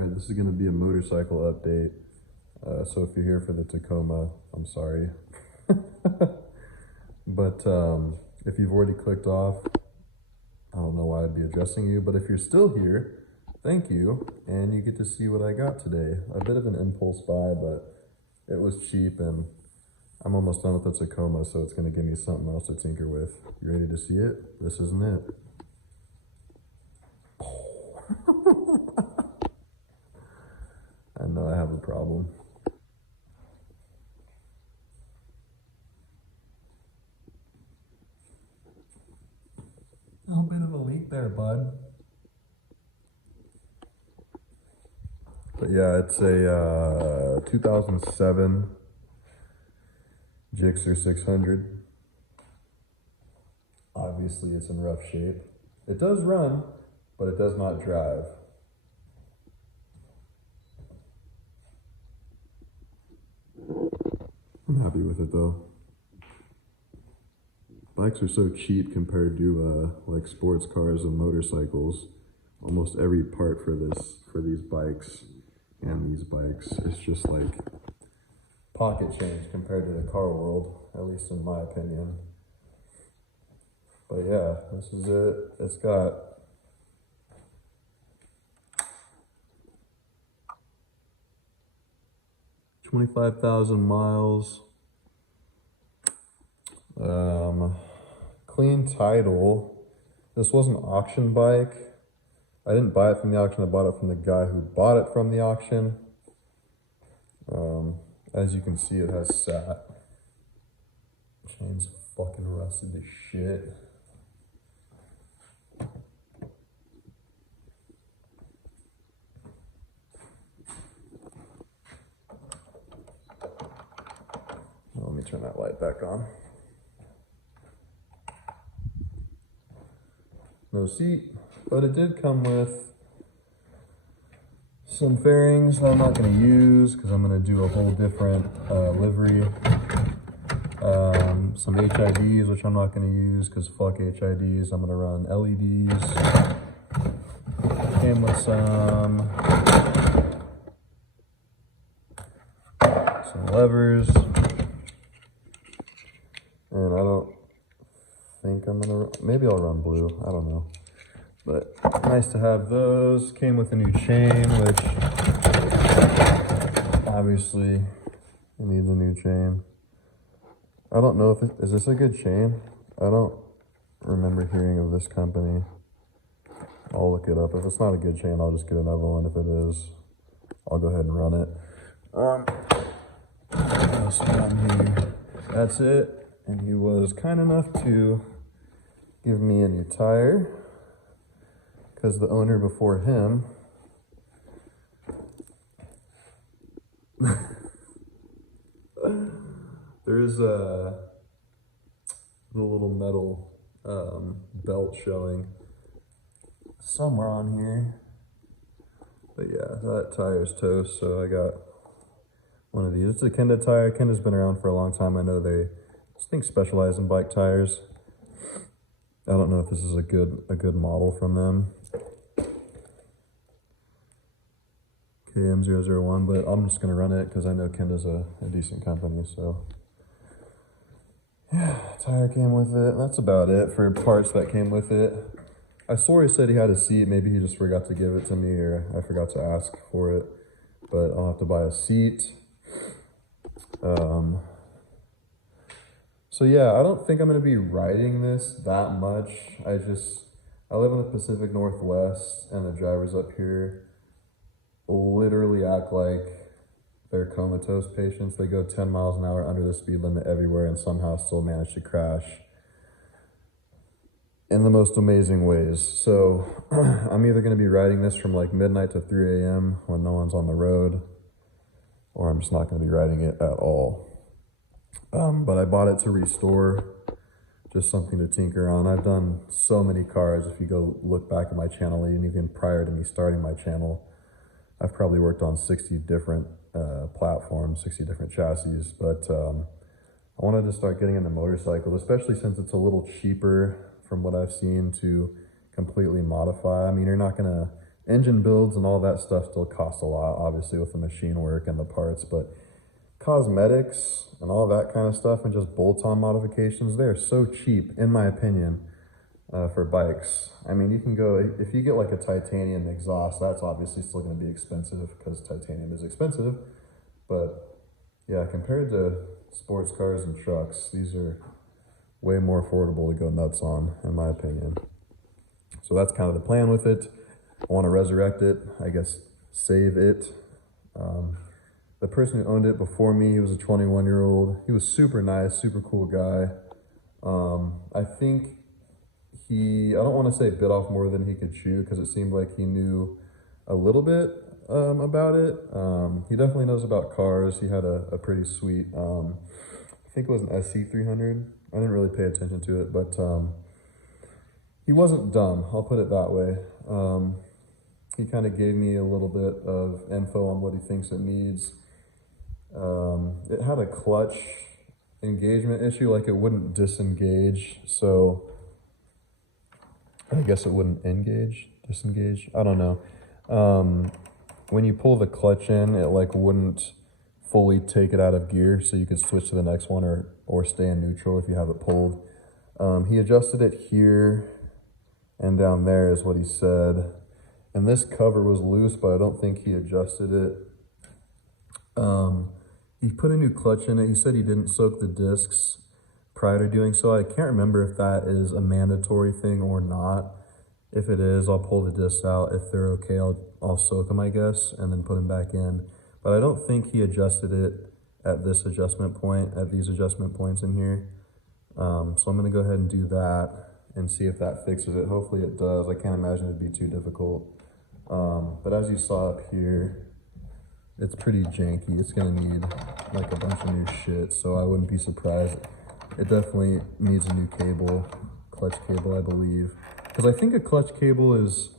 Alright, this is going to be a motorcycle update. So if you're here for the Tacoma, I'm sorry. But if you've already clicked off, I don't know why I'd be addressing you, but if you're still here, thank you, and you get to see what I got today. A bit of an impulse buy, but it was cheap, and I'm almost done with the Tacoma, so it's going to give me something else to tinker with. You ready to see it? This isn't it. I know I have a problem. A little bit of a leak there, bud. But yeah, it's a 2007 Gixxer 600. Obviously, it's in rough shape. It does run, but it does not drive. I'm happy with it though. Bikes are so cheap compared to like sports cars and motorcycles. Almost every part for these bikes and these bikes is just like pocket change compared to the car world, at least in my opinion. But yeah, this is it. It's got 25,000 miles. Clean title. This was an auction bike. I didn't buy it from the auction. I bought it from the guy who bought it from the auction. As you can see, it has sat. Chain's fucking rusted to shit. Let me turn that light back on. No seat, but it did come with some fairings that I'm not going to use because I'm going to do a whole different livery. Some HIDs, which I'm not going to use because fuck HIDs. I'm going to run LEDs. Came with some levers. And I don't think I'm gonna, maybe I'll run blue, I don't know. But nice to have those. Came with a new chain, which obviously it needs a new chain. I don't know if is this a good chain? I don't remember hearing of this company. I'll look it up. If it's not a good chain, I'll just get another one. If it is, I'll go ahead and run it. What else down here? That's it. And he was kind enough to give me a new tire because the owner before him there's the little metal belt showing somewhere on here. But yeah, that tire's toast, so I got one of these. It's a Kenda tire. Kenda's been around for a long time. I know they specialize in bike tires. I don't know if this is a good model from them. KM001, but I'm just gonna run it because I know Kenda's a decent company. So yeah, tire came with it. That's about it for parts that came with it. I swore he said he had a seat. Maybe he just forgot to give it to me, or I forgot to ask for it. But I'll have to buy a seat. So yeah, I don't think I'm gonna be riding this that much. I live in the Pacific Northwest, and the drivers up here literally act like they're comatose patients. They go 10 miles an hour under the speed limit everywhere and somehow still manage to crash in the most amazing ways. So I'm either gonna be riding this from like midnight to 3 a.m. when no one's on the road, or I'm just not gonna be riding it at all. But I bought it to restore, just something to tinker on. I've done so many cars. If you go look back at my channel, and even prior to me starting my channel, I've probably worked on 60 different platforms, 60 different chassis. But I wanted to start getting into motorcycles, especially since it's a little cheaper from what I've seen to completely modify. I mean, you're not gonna engine builds and all that stuff still cost a lot, obviously with the machine work and the parts, but cosmetics and all that kind of stuff and just bolt-on modifications, they're so cheap, in my opinion, for bikes. I mean, you can go, if you get like a titanium exhaust, that's obviously still going to be expensive because titanium is expensive, but yeah, compared to sports cars and trucks, these are way more affordable to go nuts on, in my opinion. So that's kind of the plan with it. I want to resurrect it, I guess, save it. The person who owned it before me, he was a 21-year-old. He was super nice, super cool guy. I think I don't want to say bit off more than he could chew because it seemed like he knew a little bit about it. He definitely knows about cars. He had a pretty sweet, I think it was an SC300. I didn't really pay attention to it, but he wasn't dumb, I'll put it that way. He kind of gave me a little bit of info on what he thinks it needs. It had a clutch engagement issue, like it wouldn't disengage, so I guess it wouldn't disengage, I don't know. When you pull the clutch in, it like wouldn't fully take it out of gear, so you could switch to the next one or stay in neutral if you have it pulled. He adjusted it here and down there is what he said. And this cover was loose, but I don't think he adjusted it. He put a new clutch in it. He said he didn't soak the discs prior to doing so. I can't remember if that is a mandatory thing or not. If it is, I'll pull the discs out. If they're okay, I'll soak them, I guess, and then put them back in. But I don't think he adjusted it at this adjustment point, at these adjustment points in here. So I'm gonna go ahead and do that and see if that fixes it. Hopefully it does. I can't imagine it'd be too difficult. But as you saw up here, it's pretty janky. It's gonna need like a bunch of new shit, so I wouldn't be surprised. It definitely needs a new cable, clutch cable, I believe. Because I think a clutch cable is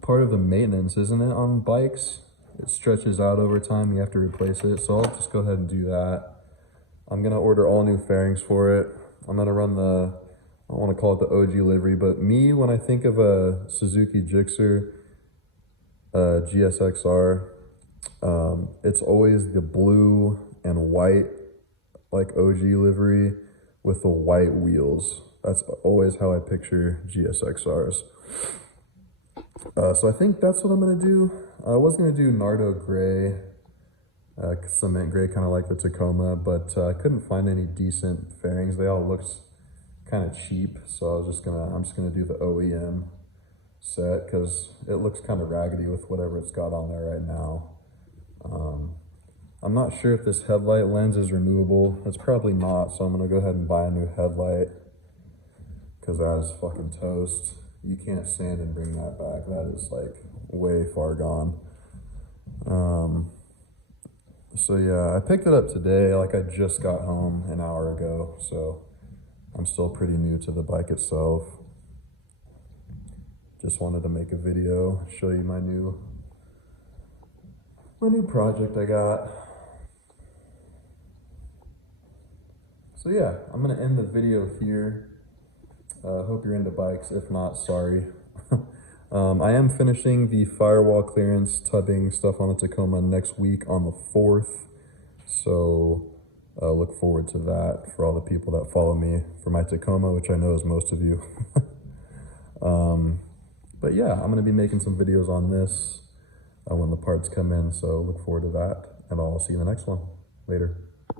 part of the maintenance, isn't it, on bikes? It stretches out over time, you have to replace it. So I'll just go ahead and do that. I'm gonna order all new fairings for it. I'm gonna run I don't wanna call it the OG livery, but when I think of a Suzuki Gixxer GSXR, it's always the blue and white, like OG livery with the white wheels. That's always how I picture GSXRs. So I think that's what I'm gonna do. I was gonna do Nardo gray, cement gray, kind of like the Tacoma, but I couldn't find any decent fairings. They all looked kind of cheap, so I'm just gonna do the OEM set because it looks kind of raggedy with whatever it's got on there right now. I'm not sure if this headlight lens is removable. It's probably not, so I'm gonna go ahead and buy a new headlight because that is fucking toast. You can't sand and bring that back. That is like way far gone. So yeah, I picked it up today. Like I just got home an hour ago, so I'm still pretty new to the bike itself. Just wanted to make a video, show you my new project I got. So yeah, I'm gonna end the video here. Hope you're into bikes. If not, sorry. I am finishing the firewall clearance tubbing stuff on the Tacoma next week on the 4th. So look forward to that for all the people that follow me for my Tacoma, which I know is most of you. But yeah, I'm gonna be making some videos on this when the parts come in. So look forward to that, and I'll see you in the next one. Later.